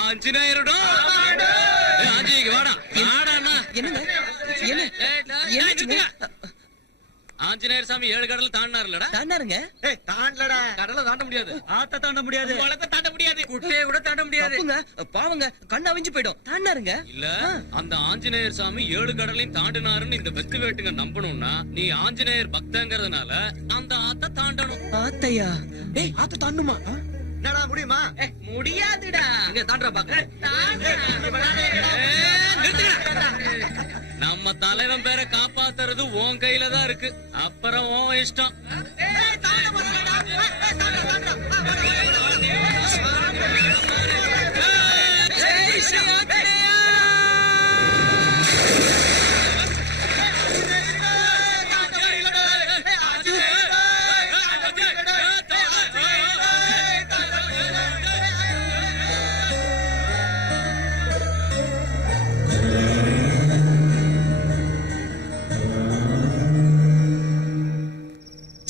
ஆஞ்சநேயருடா ஆஞ்சிக்கு வாடா வாடா என்ன ஆஞ்சநேயர் சாமி 7 கடல் தாண்டாருலடா. தாண்டாருங்க. தாண்டலடா. கடலை தாண்ட முடியாது. ஆத்த தாண்ட முடியாது. குளத்தை தாண்ட முடியாது. குட்டையை கூட தாண்ட முடியாது. பாவங்க கண்ணு அவிஞ்சு போய்டும். தாண்டாருங்க. இல்ல அந்த ஆஞ்சநேயர் சாமி 7 கடலையும் தாண்டினாருன்னு இந்த வெத்து வேட்டுங்க நம்பணும்னா நீ ஆஞ்சநேயர் பக்தங்கிறதுனால அந்த ஆத்த தாண்டணும். ஆத்தையா? டேய் ஆத்த தாண்டுமா? என்னடா முடியுமா? முடியாதுடா. இங்க தாண்டற பாக்க. நம்ம தலைவன் பேரை காப்பாத்துறது உன் கையில தான் இருக்கு. அப்புறம் உன் இஷ்டம்.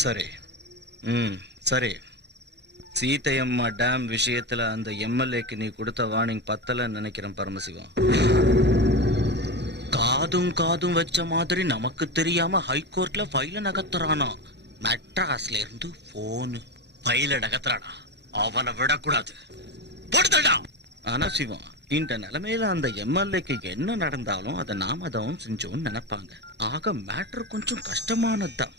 சரி சரி, சீதையம்மா டேம் விஷயத்துல அந்த எம்எல்ஏக்கு நீ கொடுத்த வார்னிங் பத்தலன்னு நினைக்கிறேன் பரமசிவம். காதும் வச்ச மாதிரி நமக்கு தெரியாம ஹைகோர்ட்ல ஃபைல நகர்த்துறானா. மெட்ராஸ்ல இருந்து போனு ஃபைல நகர்த்துறானா. அவனை விடக்கூடாது. ஆனா சிவம், இந்த நிலைமையில அந்த எம்எல்ஏக்கு என்ன நடந்தாலும் அதை நாம தான் செஞ்சோம்னு நினைப்பாங்க. ஆக மேட்ரு கொஞ்சம் கஷ்டமானதுதான்.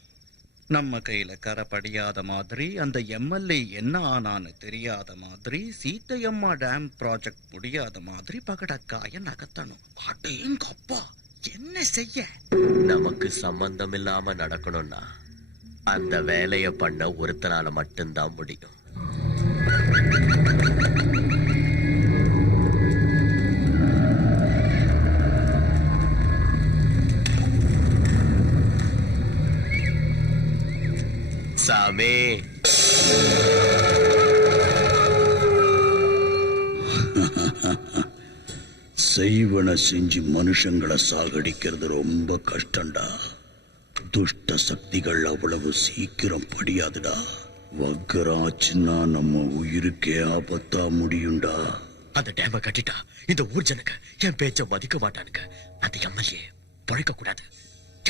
நம்ம கையில கரை படியாத மாதிரி, அந்த எம்எல்ஏ என்ன ஆனான்னு தெரியாத மாதிரி, சீத்தையம்மா டேம் ப்ராஜெக்ட் முடியாத மாதிரி பகடக்காய நகர்த்தணும். அடேங்கப்பா, என்ன செய்ய? நமக்கு சம்பந்தம் இல்லாம நடக்கணும்னா அந்த வேலைய பண்ண ஒருத்தனால மட்டும்தான் முடியும். சாமி, செய்வன செஞ்சு மனுஷங்களை சாகடிக்கிறது ரொம்ப கஷ்டம்டா. துஷ்ட சக்திகள் அவ்வளவு சீக்கிரம் படியாதுடா. வக்கராச்சுன்னா நம்ம உயிருக்கே ஆபத்தா முடியும்டா. அந்த டேம கட்டிட்டா இந்த ஊர் ஜனங்க என் பேச்ச மதிக்க மாட்டானுங்க. அந்த எம்எல்ஏ பழைக்க கூடாது.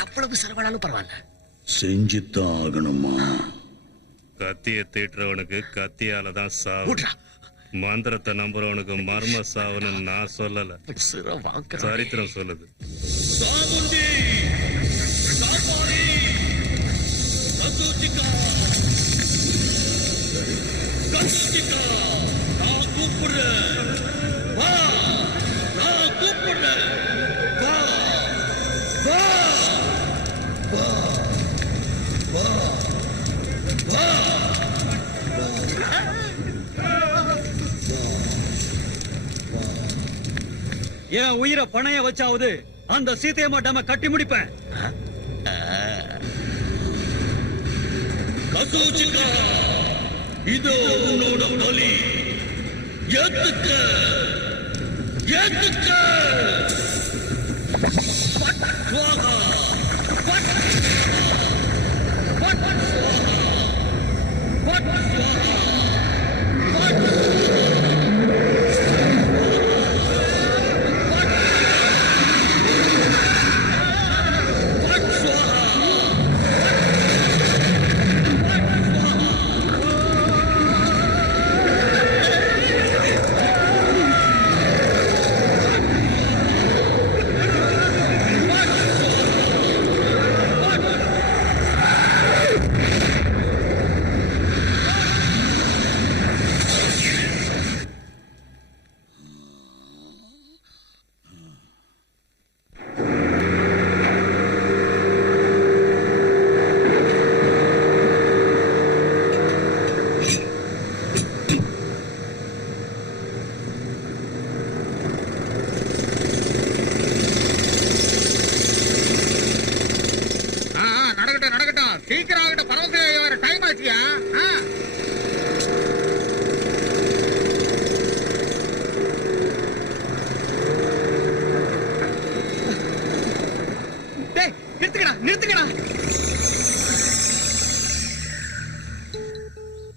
எவ்வளவு செலவானாலும் பரவாயில்ல, செஞ்சுத்தான் ஆகணுமா? கத்திய தீட்டுறவனுக்கு கத்தியால தான் சாவு. மந்திரத்தை நம்புறவனுக்கு மர்ம சாவுன்னு நான் சொல்லல, சரித்திரம் சொல்லுது. என் உயிரை பணைய வச்சாவது அந்த சீதையம்மா டேம கட்டி முடிப்பேன். இதோ உன்னோட பலி. ஏத்துக்க ஏத்துக்க.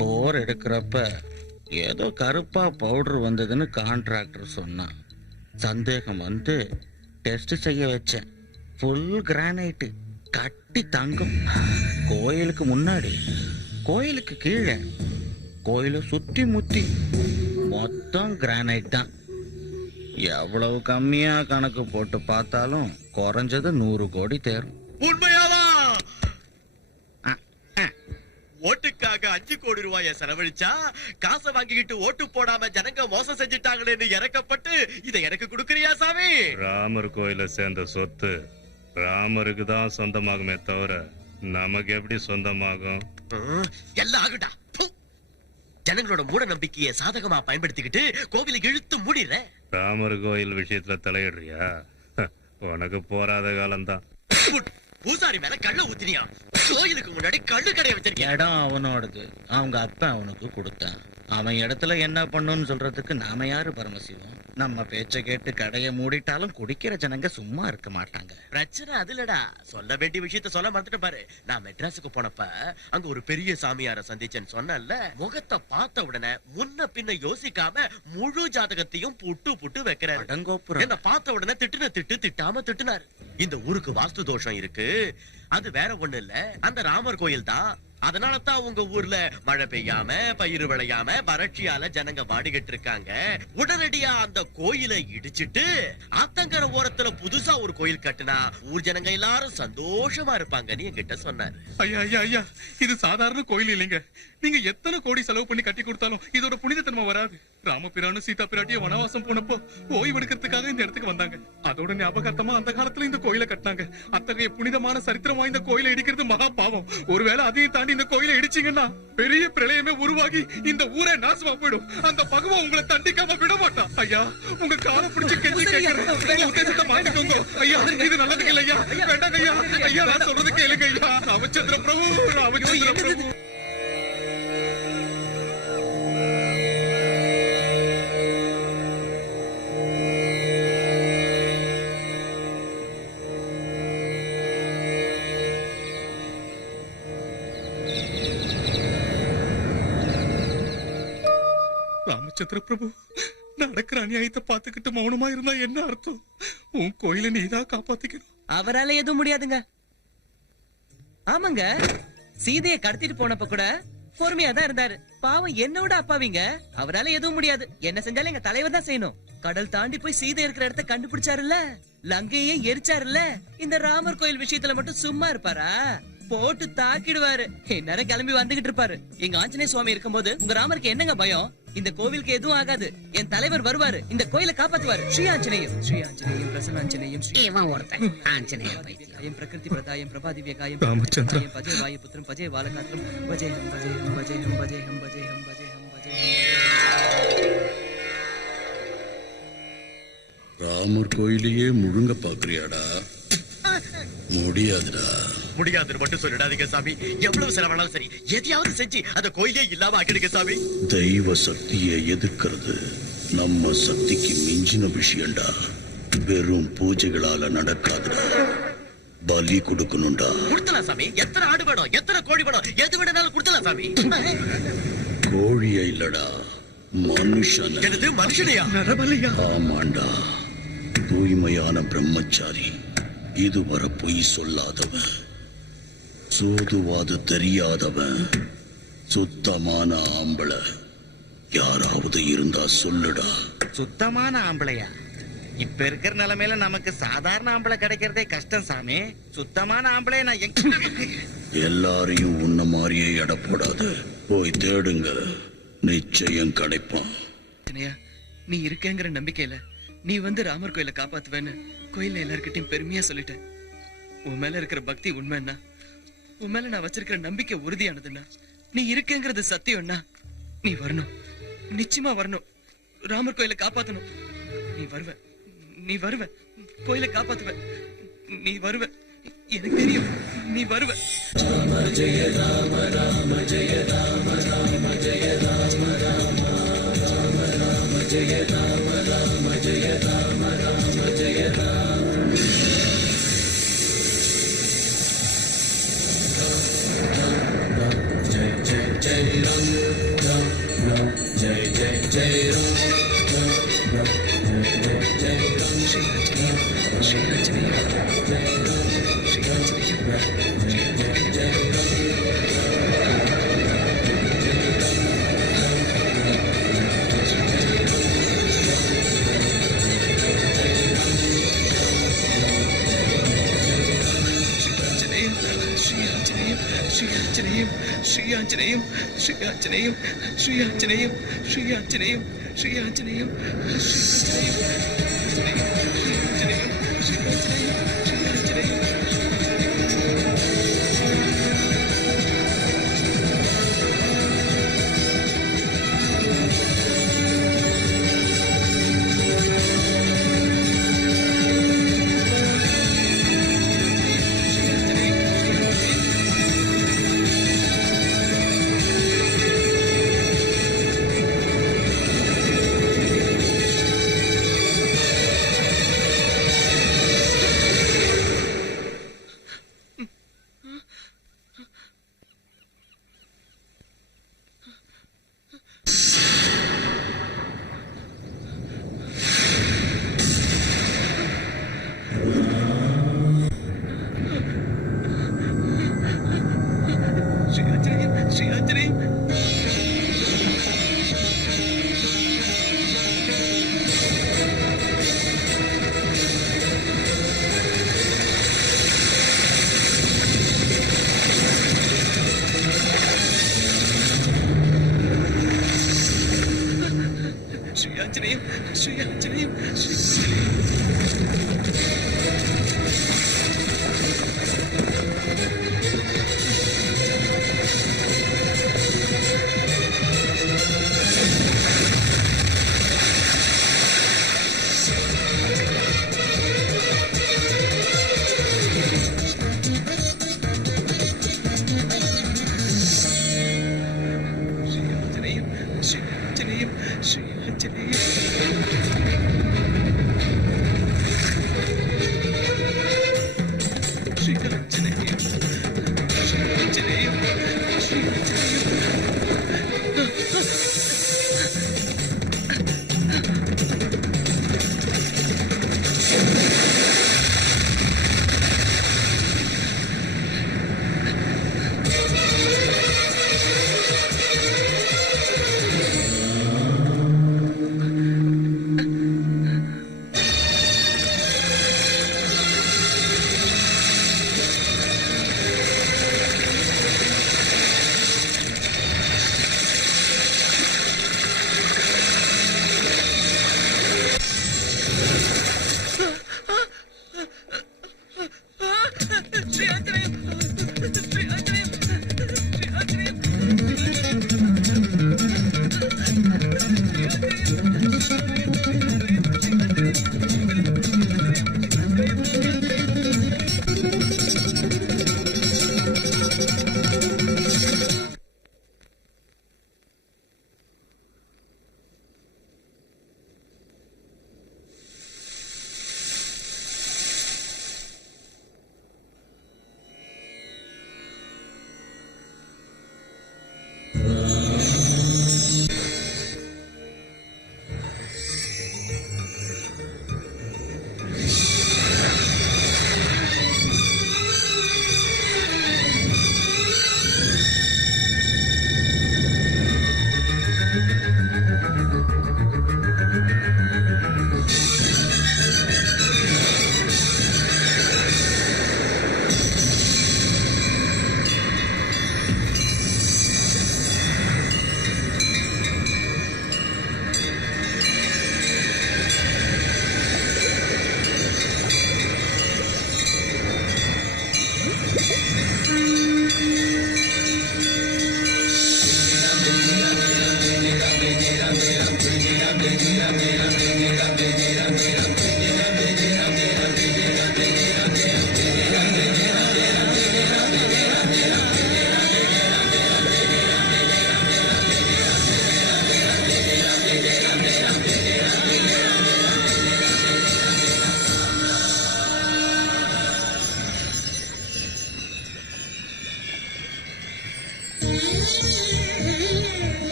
போர் எடுக்கிறப்ப ஏதோ கருப்பா பவுடர் வந்ததுன்னு கான்ட்ராக்டர் சொன்னான். சந்தேகம் வந்து டெஸ்ட் செய்ய வச்சேன். ஃபுல் கிரானைட்டு, கட்டி தங்கம். கோயிலுக்கு முன்னாடி, கோயிலுக்கு கீழே, கோயிலை சுத்தி முத்தி மொத்தம் கிரானைட் தான். எவ்வளவு கம்மியா கணக்கு போட்டு பார்த்தாலும் குறைஞ்சது 100 கோடி தேரும். உண்மையாவா? ஓட்டுக்காக 5 கோடி ரூபாய செலவழிச்சா காசை வாங்கிக்கிட்டு ஓட்டு போடாம ஜனங்க மோசம் செஞ்சுட்டாங்களேன்னு இறக்கப்பட்டு இதை எனக்கு கொடுக்கறியா சாமி? ராமர் கோயிலை சேர்ந்த சொத்து ராமருக்கு தான் சொந்தமாகுமே தவிர நமக்கு எப்படி சொந்தமாகும்? எல்லாம் ஆகுடா. ப்பு. ஜனங்களோட மூட நம்பிக்கையை சாதகமா பயன்படுத்திக்கிட்டு கோவிலை இழுத்து மூடிடுற. ராமர் கோயில் விஷயத்துல தலையிடுறியா? உனக்கு போராத காலம்தான். பூசாரி மேல கள்ள ஊத்தினியா? கோயிலுக்கு முன்னாடி கள்ளு கடையை வச்சிருக்கேன். இடம் அவனோடது, அவங்க அப்பா அவனுக்கு கொடுத்தான். அவன் இடத்துல என்ன பண்ணுன்னு சொல்றதுக்கு நாம யாரு பரமசிவம்? நம்ம பேச்ச கேட்டு கடையை மூடிட்டாலும் குடிக்கிற ஜனங்க சும்மா இருக்க மாட்டாங்க. பிரச்சனை அதுலடா. சொல்ல வேண்டிய விஷயத்த சொல்ல மறந்துட்டு பாரு. நான் மெட்ராஸுக்கு போனப்ப அங்க ஒரு பெரிய சாமியார சந்திச்சேன்னு சொன்னேன்ல. முகத்தை பார்த்த உடனே முன்ன பின்ன யோசிக்காம முழு ஜாதகத்தையும் புட்டு புட்டு வைக்கிறாரு. அடங்கோப்புறம். என்ன பார்த்த உடனே திட்டுன திட்டாம திட்டுனாரு. இந்த ஊருக்கு வாஸ்து தோஷம் இருக்கு, அது வேற ஒண்ணு இல்ல, அந்த ராமர் கோயில் தான். அதனாலதான் உங்க ஊர்ல மழை பெய்யாம பயிர் விளையாம வறட்சியால ஜனங்க வாடிக்கிட்டு இருக்காங்க. உடனடியா அந்த கோயிலை இடிச்சிட்டு ஆத்தங்கர ஓரத்துல புதுசா ஒரு கோயில் கட்டுனா ஊர் ஜனங்க எல்லாரும் சந்தோஷமா இருப்பாங்கன்னு என்கிட்ட சொன்னாரு. ஐயா ஐயா ஐயா, இது சாதாரண கோயில் இல்லைங்க. நீங்க எத்தனை கோடி செலவு பண்ணி கட்டி கொடுத்தாலும் இதோட புனிதத்தன்மை வராது. ராமபிரானும் சீதா பிராட்டிய வனவாசம் போனப்போ ஓய்வு எடுக்கிறதுக்காக இந்த இடத்துக்கு வந்தாங்க. அதோட ஞாபகார்த்தமா அந்த காலத்துல இந்த கோயிலை கட்டினாங்க. அத்தகைய புனிதமான சரித்திரம் வாய்ந்த கோயிலை இடிக்கிறது மகா பாவம். ஒருவேளை அதையும் தாண்டி இந்த கோயிலை இடிச்சீங்கன்னா பெரிய பிரளயமே உருவாகி இந்த ஊரே நாசமா போயிடும். அந்த பகவான் உங்களை தண்டிக்காம விட மாட்டான். ஐயா, உங்க காலை பிடிச்சு கெஞ்சி கேட்கிறேன், உங்க உத்தேசத்தை மாத்திக்கோங்க. ஐயா, இது நல்லதுக்கு இல்லையா? வேண்டாங்க ஐயா. ஐயா, நான் சொல்றது கேளுங்க ஐயா. ராமச்சந்திர பிரபு, ராமச்சந்திர பிரபு. ராமச்சந்திர பிரபு, நடக்கிற அநியாயத்தை பார்த்துக்கிட்டு மௌனமா இருந்தா என்ன அர்த்தம்? உன் கோயிலை நீதான் காப்பாத்திக்கணும். அவரால எதுவும் முடியாதுங்க. ஆமாங்க, சீதையை கடத்திட்டு போனப்ப கூட பொறுமையா தான் இருந்தாரு. பாவம் என்னோட அப்பாவிங்க. அவரால எதுவும் முடியாது. என்ன செஞ்சாலும் எங்க தலைவர் தான் செய்யணும். கடல் தாண்டி போய் சீதை இருக்கிற இடத்த கண்டுபிடிச்சாருல்ல, லங்கையே எரிச்சாருல்ல. இந்த ராமர் கோயில் விஷயத்துல மட்டும் சும்மா இருப்பாரா? போட்டு தாக்கிடுவாரு. நேரம் கிளம்பி வந்துகிட்டு இருப்பாரு. எங்க ஆஞ்சநேய சுவாமி இருக்கும்போது உங்க ராமருக்கு என்னங்க பயம்? இந்த கோவிலுக்கு எதுவும் ஆகாது. என் தலைவர் வருவாரு, இந்த கோயிலை காப்பாத்துவாரு. ஸ்ரீ ஆஞ்சநேயம், ஸ்ரீ ஆஞ்சநேயம், பிரசன்னாஞ்சநேயம், இவன் ஒருத்தன் ஆஞ்சநேயர் பைத்தியம். பிரகிருதி பிரதாயம், பிரபாதிவ்யகாயம், ராமச்சந்திரா. பஜே வாயு புத்திரம், பஜே வாலகாத்திரம், பஜேஹம் பஜேஹம் பஜேஹம் பஜேஹம் பஜேஹம் பஜேஹம் பஜேஹம். ராமர் கோயிலையே முழுங்க பாக்குறியாடா? முடியாதுடா. முடியாதுன்னு மட்டும் சொல்லிடாதீங்க சாமி. எவ்வளவு செலவானாலும் சரி, எதையாவது செஞ்சு அந்த கோயிலே இல்லாம ஆக்கிடுங்க சாமி. தெய்வ சக்தியை எதிர்க்கிறது நம்ம சக்திக்கு மிஞ்சின விஷயம்டா. வெறும் பூஜைகளால நடக்காதுடா. பலி கொடுக்கணும்டா. கொடுத்தலாம் சாமி. எத்தனை ஆடு வேணும், எத்தனை கோழி வேணும், எது வேணாலும் கொடுத்தலாம் சாமி. கோழிய இல்லடா, மனுஷன். எனது மனுஷனையா? ஆமாண்டா, தூய்மையான பிரம்மச்சாரி, இதுவரை பொய் சொல்லாதவன், சூதுவாது தெரியாதவன், சுத்தமான ஆம்பளை யாராவது இருந்தா சொல்லுடா. சுத்தமான ஆம்பளையா? இப்ப இருக்கிற நிலைமையில நமக்கு சாதாரண ஆம்பளை கிடைக்கிறதே கஷ்டம் சாமி. சுத்தமான ஆம்பளைய நான் எல்லாரையும் உன்ன மாதிரியே எடை போடாது. போய் தேடுங்க, நிச்சயம் கிடைப்பான். நீ இருக்கேங்கிற நம்பிக்கையில நீ வந்து ராமர் கோயிலை காப்பாத்துவேன்னு கோயில்ல எல்லார்கிட்டையும் பெருமையா சொல்லிட்டேன். உன் மேல இருக்கிற பக்தி உண்மைன்னா, உன் மேல நான் வச்சிருக்கிற நம்பிக்கை உறுதியானதுன்னா, நீ இருக்கேங்கிறது சத்தியம்னா, நீ வரணும், நிச்சயமா வரணும். ராமர் கோயிலை காப்பாத்தணும். நீ வருவ, நீ வருவ, கோயிலை காப்பாத்துவ, நீ வருவ, எனக்கு தெரியும், நீ வருவ. ராம ஜெய ராம ராம ஜெய ராம ராம ஜெய ராம ராம ராம ராம ஜெய ராம ராம ஜெய ராம ராம ஜெய ராம. ஜெய ஜெய ஜெய ராம் ராம்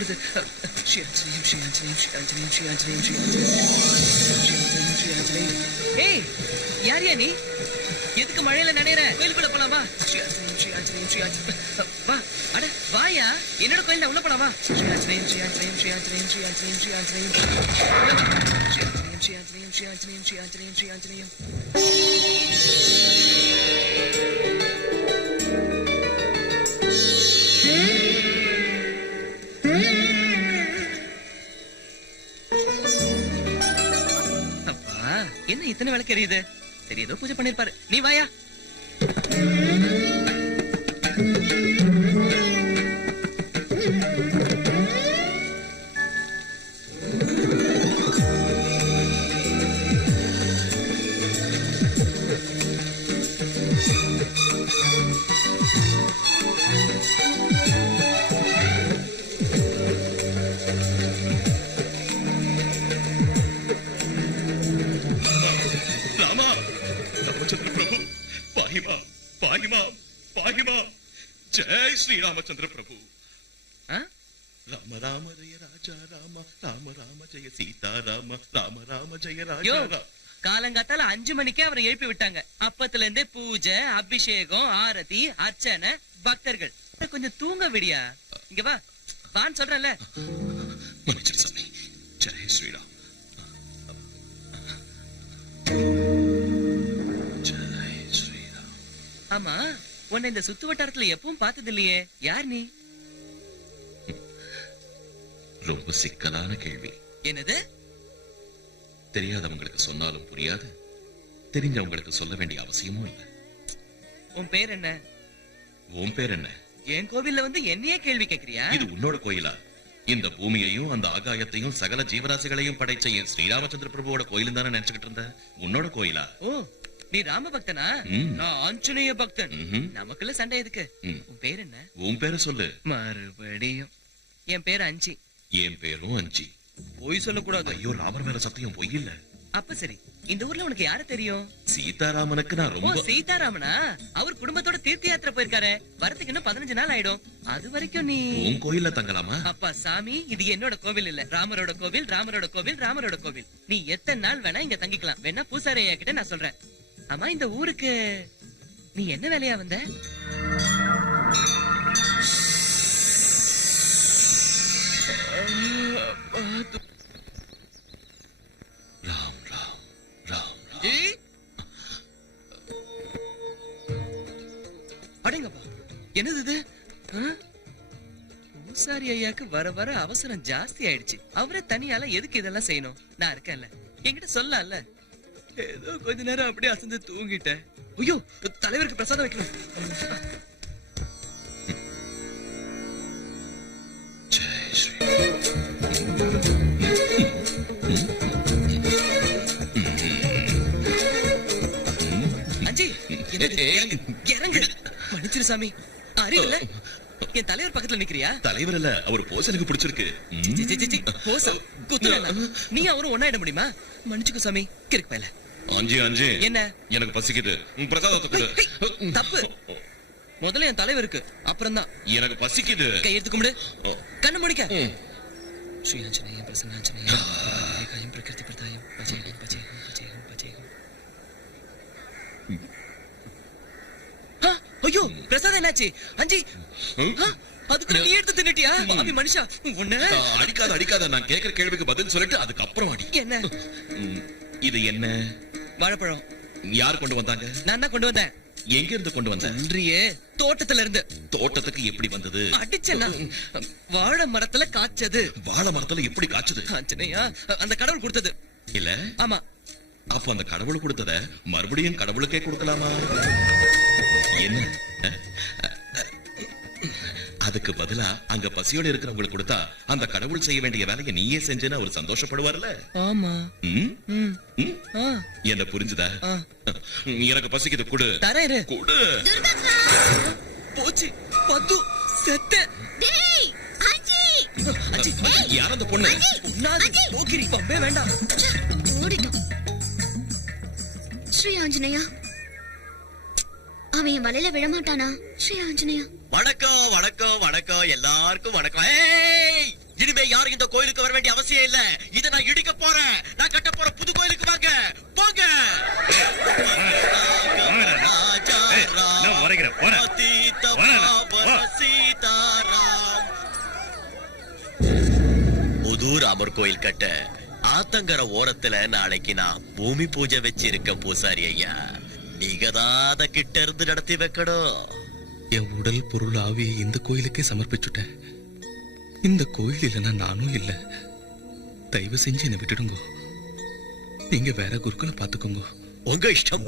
வருது. ஸ்ரீ ஆஞ்சநேயம், ஸ்ரீ ஆஞ்சநேயம், ஸ்ரீ ஆஞ்சநேயம், ஸ்ரீ ஆஞ்சநேயம், ஸ்ரீ ஆஞ்சநேயம், ஸ்ரீ ஆஞ்சநேயம், ஸ்ரீ ஆஞ்சநேயம். ஏய், யாரியா நீ? எதுக்கு மழையில நனையற? கோயிலுக்குள்ள போலாமா? ஸ்ரீ ஆஞ்சநேயம், ஸ்ரீ ஆஞ்சநேயம், ஸ்ரீ ஆஞ்சநேயம். வா, அட வாயா, என்னோட கோயில் தான், உள்ள போலாமா? ஸ்ரீ ஆஞ்சநேயம், ஸ்ரீ ஆஞ்சநேயம், ஸ்ரீ ஆஞ்சநேயம், ஸ்ரீ ஆஞ்சநேயம், ஸ்ரீ ஆஞ்சநேயம், ஸ்ரீ ஆஞ்சநேயம், ஸ்ரீ ஆஞ்சநேயம், ஸ்ரீ ஆஞ்சநேயம், ஸ்ரீ ஆஞ்சநேயம், ஸ்ரீ ஆஞ்சநேயம். அப்பா, என்ன இத்தனை விளக்கு எரியுது? சரி, ஏதோ பூஜை பண்ணிருப்பாரு. நீ வாயா. ராமா, ராமச்சந்திர பிரபு, பாஹிமா, பாஹிமா, பாஹிமா. ஜெய் ஸ்ரீ ராமச்சந்திர பிரபு. ஆ? ராம ராம ஜெய ராஜா ராம, ராம ராம ஜெய சீதா ராம, ராம ராம ஜெய யோ, ராஜா ராம. காலங்காத்தால 5 மணிக்கே அவரை எழுப்பி விட்டாங்க. அப்பத்துல இருந்தே பூஜை, அபிஷேகம், ஆரதி, அர்ச்சனை, பக்தர்கள். கொஞ்சம் தூங்க விடியா. இங்க வா, வான்னு சொல்றேன்ல. மன்னிச்சிரு சாமி. ஜெய் ஸ்ரீராம். ஜெய் ஸ்ரீராம். ஆமா, உன்னை இந்த சுத்து வட்டாரத்துல எப்பவும் பார்த்தது இல்லையே. யார் நீ? ரொம்ப சிக்கலான கேள்வி. என்னது? தெரியாதவங்களுக்கு சொன்னாலும் புரியாது, தெரிஞ்சவங்களுக்கு சொல்ல வேண்டிய அவசியமும் இல்லை. உன் பேர் என்ன? உன் பேர் என்ன? என் கோவில்ல வந்து என்னையே கேள்வி கேக்குறியா? இது உன்னோட கோயிலா? இந்த பூமியையும் அந்த ஆகாயத்தையும் சகல ஜீவராசிகளையும் படைச்ச என் ஸ்ரீராமச்சந்திர பிரபுவோட கோயிலும் தானே நினைச்சுக்கிட்டு இருந்த. உன்னோட கோயிலா? ஓ, நீ ராம பக்தனா? ம். நான் ஆஞ்சநேய பக்தன். ம்ஹும். நமக்குள்ள சண்டை எதுக்கு? ம். உன் பேர் என்ன? உன் பேரை சொல்லு. மறுபடியும். என் பேர் அஞ்சி. என் பேரும் அஞ்சி. போய் சொல்லக்கூடாது. ஐயோ, ராமர் மேல சத்தியம் பொய் இல்ல. அப்ப சரி, இந்த ஊர்ல உனக்கு யார தெரியும்? சீதாராமனுக்கு நான் ஓ, ரொம்ப சீதாராமனா? அவர் குடும்பத்தோட தீர்த்த யாத்திரை போயிருக்காரு. வரதுக்கு இன்னும் 15 நாள் ஆயிடும். அது வரைக்கும் நீ உன் கோயில்ல தங்கலாமா? அப்பா சாமி, இது என்னோட கோவில் இல்ல, ராமரோட கோவில், ராமரோட கோவில், ராமரோட கோவில். நீ எத்தனை நாள் வேணா இங்க தங்கிக்கலாம். வேணா பூசாரி ஐயா கிட்ட நான் சொல்றேன். ஆமா, இந்த ஊருக்கு நீ என்ன வேலையா வந்த? ராம் ராம் ராம் ராம். ஏய்! அடேங்கப்பா, என்னது இது? ஆ? பூசாரி ஐயாக்கு வர வர அவசரம் ஜாஸ்தி ஆயிடுச்சு. அவரே தனியால எதுக்கு இதெல்லாம் செய்யணும்? நான் இருக்கேன்ல, என்கிட்ட சொல்லலாம்ல. ஏதோ கொஞ்ச நேரம் அப்படியே அசந்து தூங்கிட்டேன். ஐயோ, தலைவருக்கு பிரசாதம் வைக்கணும். ஜெய் ஸ்ரீ. அஞ்சி, என்னது? இறங்கு, இறங்கு. மன்னிச்சிரு சாமி, அறிவில்ல. என் தலைவர் பக்கத்துல நிக்கிறியா? தலைவர் இல்ல, அவர் போஸ் எனக்கு பிடிச்சிருக்கு. சி, சி, சி, சி. போசா, குத்துறேன்னா. நீ அவரும் ஒண்ணாயிட முடியுமா? மன்னிச்சுக்கோ சாமி, கிறுக்கு பயல. அஞ்சு அஞ்சு. என்ன? எனக்கு பசிக்குது. பிரசாதத்தை கொடு. ஹை, தப்பு. முதல்ல என் தலைவருக்கு, அப்புறம் தான். எனக்கு பசிக்குது. கையெடுத்து கும்பிடு. கண்ணு முடிக்க. ம். ஸ்ரீ ஆஞ்சநேயம், பிரசன்னாஞ்சநேயம், ஏகாயம் பிரகிருதி பிரதாயம், பஜேகம் பஜேகம் பஜேகம் பஜேகம். ஆ, ஐயோ, பிரசாதம் என்னாச்சு? அஞ்சி, ஆ, அதுக்குள்ள நீ எடுத்து தின்னுட்டியா? பாவி மனுஷா, உன்ன. அடிக்காத அடிக்காத, நான் கேக்குற கேள்விக்கு பதில் சொல்லிட்டு அதுக்கப்புறம் அடி. என்ன? ம், இது என்ன? வாழைப்பழம். யார் கொண்டு வந்தாங்க? நான் தான் கொண்டு வந்தேன். எங்க இருந்து கொண்டு வந்த? இன்றையே தோட்டத்துல இருந்து. தோட்டத்துக்கு எப்படி வந்தது? அடிச்சனா? வாழை மரத்துல காய்ச்சது. வாழை மரத்துல எப்படி காய்ச்சது? ஆஞ்சநேயா, அந்த கடவுள் கொடுத்தது. இல்ல, ஆமா. அப்ப அந்த கடவுள் கொடுத்தத மறுபடியும் கடவுளுக்கே கொடுக்கலாமா? என்ன? அதுக்கு பதிலா அங்க பசியோட இருக்கிறவங்களுக்கு கொடுத்தா அந்த கடவுள் செய்ய வேண்டிய வேலையை நீயே செஞ்சேன்னு அவர் சந்தோஷப்படுவார்ல? ஆமா. ம்? ம். ம்? ஆ. என்ன புரிஞ்சுதா? ஆ. எனக்கு பசிக்குது, குடு. தரேன். குடு. போச்சு, பத்து செத்த. அஜி, யார் அந்த பொண்ணு? உன்னாது போக்கிரி, பம்பே வேண்டாம். ஓடிட்டான். ஸ்ரீ ஆஞ்சநேயா, அவன் என் வலையில விழமாட்டானா? ஸ்ரீ ஆஞ்சநேயா. வணக்கம் வணக்கம் வணக்கம், எல்லாருக்கும் வணக்கம். ஏய், இனிமே யாரும் இந்த கோயிலுக்கு வர வேண்டிய அவசியம் இல்ல. இதை நான் இடிக்க போறேன். நான் கட்ட போற புது கோயிலுக்கு வாங்க போங்க. புது ராமர் கோயில் கட்ட ஆத்தங்கர ஓரத்துல நாளைக்கு நான் பூமி பூஜை வச்சிருக்க பூசாரி ஐயா. நீங்க தான் அத கிட்ட இருந்து நடத்தி வைக்கணும். என் உடல் பொருள் ஆவியை இந்த கோயிலுக்கே சமர்ப்பிச்சுட்டேன். இந்த கோயில் இல்லைன்னா நானும் இல்ல. தயவு செஞ்சு என்னை விட்டுடுங்க. நீங்க வேற குருக்களை பாத்துக்கோங்க. உங்க இஷ்டம்.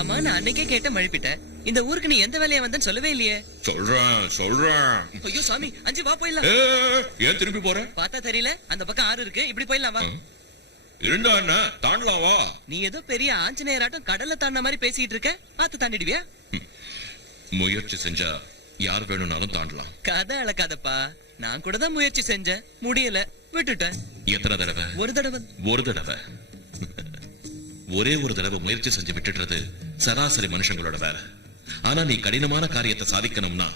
ஆமா, நான் அன்னைக்கே கேட்ட மழுப்பிட்டேன். இந்த ஊருக்கு நீ எந்த வேலையா வந்தன்னு சொல்லவே இல்லையே. சொல்றேன். ஐயோ சாமி, அஞ்சு வா போயிடலாம். ஏன் திரும்பி போற? பார்த்தா தெரியல, அந்த பக்கம் ஆறு இருக்கு, இப்படி போயிடலாம் வா. இருந்தா என்ன, தாண்டலாம் வா. நீ ஏதோ பெரிய ஆஞ்சநேயராட்டம் கடல்ல தாண்ட மாதிரி பேசிட்டு இருக்க. ஆத்து தாண்டிடுவியா? முயற்சி செஞ்சா யார் வேணும்னாலும் தாண்டலாம். கதை அளக்காதப்பா. நான் கூட தான் முயற்சி செஞ்சேன், முடியல, விட்டுட்டேன். எத்தனை தடவை? ஒரு தடவை. ஒரு தடவை. ஒரே ஒரு தடவை முயற்சி செஞ்சு விட்டுடுறது சராசரி மனுஷங்களோட வேலை. ஆனா நீ கடினமான காரியத்தை சாதிக்கணும்னா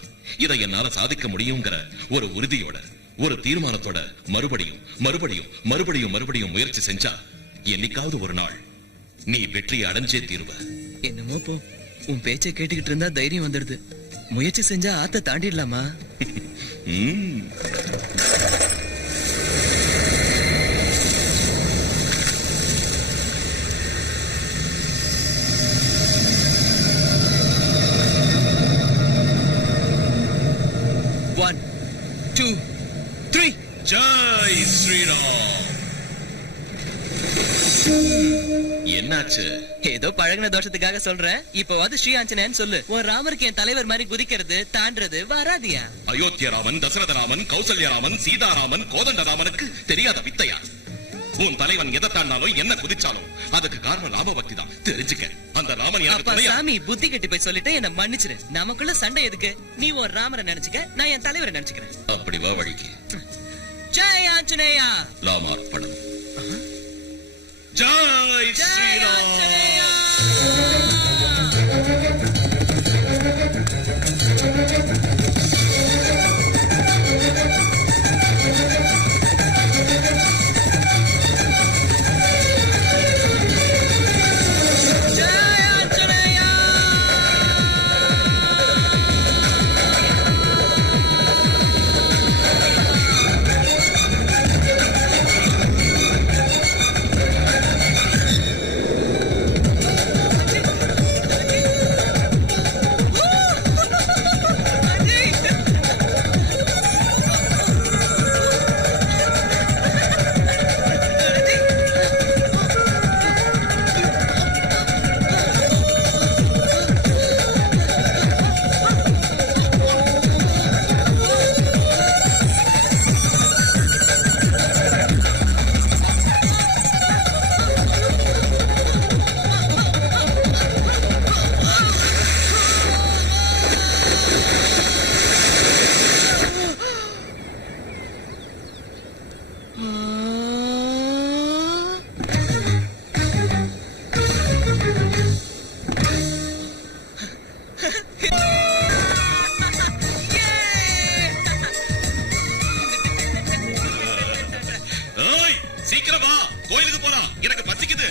இதை என்னால சாதிக்க முடியுங்கிற ஒரு உறுதியோட, ஒரு தீர்மானத்தோட மறுபடியும் மறுபடியும் மறுபடியும் மறுபடியும் முயற்சி செஞ்சா என்னைக்காவது ஒரு நாள் நீ வெற்றியை அடைஞ்சே தீருவ. என்னமோ போ, உன் பேச்சை கேட்டுக்கிட்டு இருந்தா தைரியம் வந்துடுது. முயற்சி செஞ்சா ஆத்த தாண்டிடலாமா? One, two, three. Jai Sriram. என்னாச்சு? ஏதோ பழகின தோஷத்துக்காக சொல்றேன். இப்போவாது ஸ்ரீ ஆஞ்சநேயன் சொல்லு. உன் ராமருக்கு என் தலைவர் மாதிரி குதிக்கிறது தாண்டறது வராதியா? அயோத்திய ராமன், தசரத ராமன், கௌசல்ய ராமன், சீதாராமன், கோதண்ட ராமனுக்கு தெரியாத வித்தையா? உன் தலைவன் எதை தாண்டாலும் என்ன குதிச்சாலும் அதுக்கு காரணம் ராம பக்தி தான். தெரிஞ்சுக்க. அந்த ராமன் எனக்கு துணையா. சாமி, புத்தி கெட்டு போய் சொல்லிட்டு என்ன மன்னிச்சிரு. நமக்குள்ள சண்டை எதுக்கு? நீ உன் ராமரை நினைச்சுக்க, நான் என் தலைவரை நினைச்சுக்கிறேன். அப்படி வா வழிக்கு. ஜெய் ஆஞ்சநேயா. ராமார்ப்பணம். ஜெய் ஸ்ரீராம். சீக்கிரம் வா, கோயிலுக்கு போலாம். எனக்கு பசிக்குது.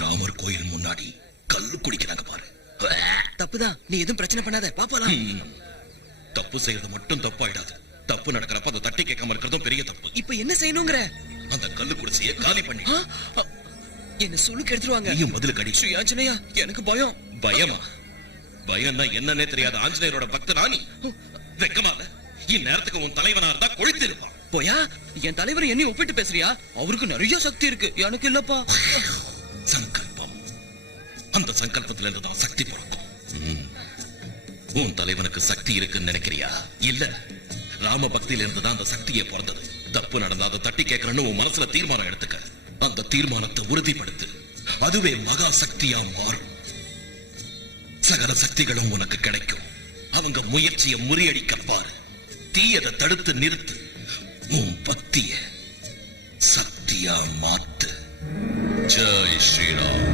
ராமர் கோயில் முன்னாடி கல்லு குடிக்கிறாங்க பாரு. தப்புதான். நீ எதுவும் பிரச்சனை பண்ணாத, பாப்பலாம். தப்பு செய்யறது மட்டும் தப்பாயிடாது. தப்பு நடக்கிறப்ப அதை தட்டி கேட்காம இருக்கிறதும் பெரிய தப்பு. இப்ப என்ன செய்யணுங்கிற? அந்த கல்லு குடிசைய காலி பண்ணி என்ன சுளுக்கு எடுத்துருவாங்க. நீயும் பதில் கடி. ஸ்ரீ ஆஞ்சநேயா, எனக்கு பயம். பயமா? பயம்னா என்னன்னே தெரியாத ஆஞ்சநேயரோட பக்தனா நீ? வெக்கமா இல்ல? இந்நேரத்துக்கு உன் தலைவனா இருந்தா கொழுத்திருப்பான். போயா, என் தலைவர் என்னை ஒப்பிட்டு பேசுறியா? அவருக்கு நிறைய சக்தி இருக்கு, எனக்கு இல்லப்பா. சங்கல்பம். அந்த சங்கல்பத்துல இருந்து தான் சக்தி பிறக்கும். உன் தலைவனுக்கு சக்தி இருக்குன்னு நினைக்கிறியா? இல்ல, ராம பக்தியில இருந்து தான் அந்த சக்தியே பிறந்தது. தப்பு நடந்தா அதை தட்டி கேட்கறன்னு உன் மனசுல தீர்மானம் எடுத்துக்க. அந்த தீர்மானத்தை உறுதிப்படுத்து. அதுவே மகா சக்தியா மாறும். சகல சக்திகளும் உனக்கு கிடைக்கும். அவங்க முயற்சியை முறியடிக்க பாரு. தீயதை தடுத்து நிறுத்து. உன் பக்திய சக்தியா மாத்து. ஜெய் ஸ்ரீராம்.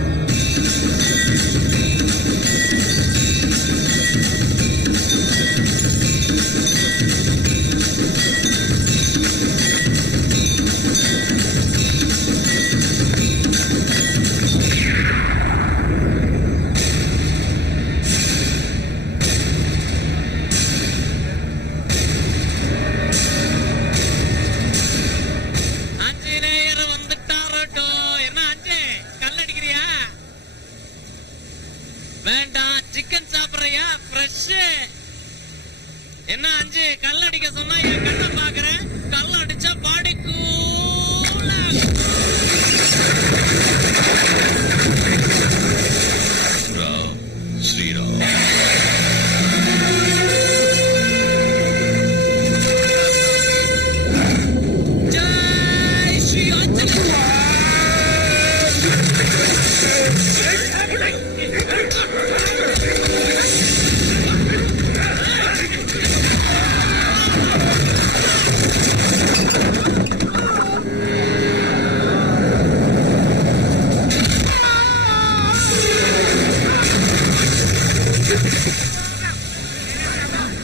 ஆஞ்சநேயர் வந்துட்டாரோட்டோ. என்ன ஆஞ்சே, கல்லடிக்கிறியா? வேண்டாம், சிக்கன் சாப்பிடுறியா? ஃப்ரெஷ். என்ன ஆஞ்சு, கல்லடிக்க சொன்னா என் கண்ணை பாக்குறேன். கல்ல அடிச்சா பாடி கூலா. ராம் ஸ்ரீராம். ஜெய் ஸ்ரீ ஆஞ்சநேயர்.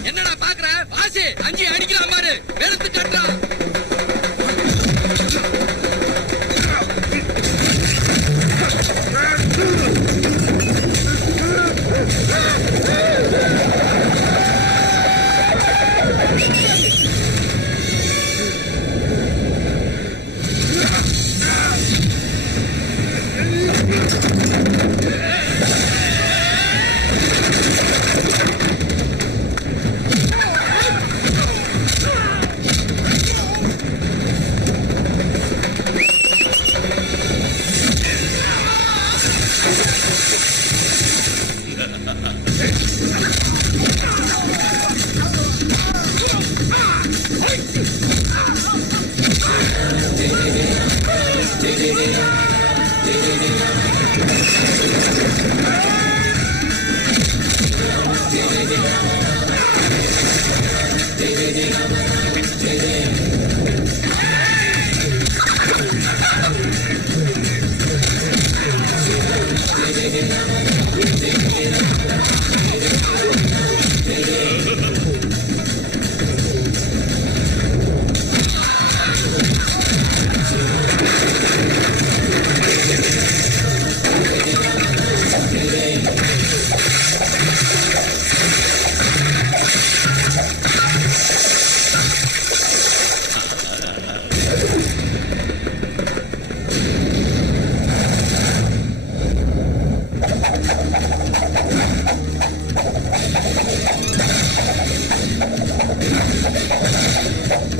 என்னடா பாக்குற? வாசி அஞ்சி அடிக்கலாம் பாரு. வெளுத்து கட்டுறான்.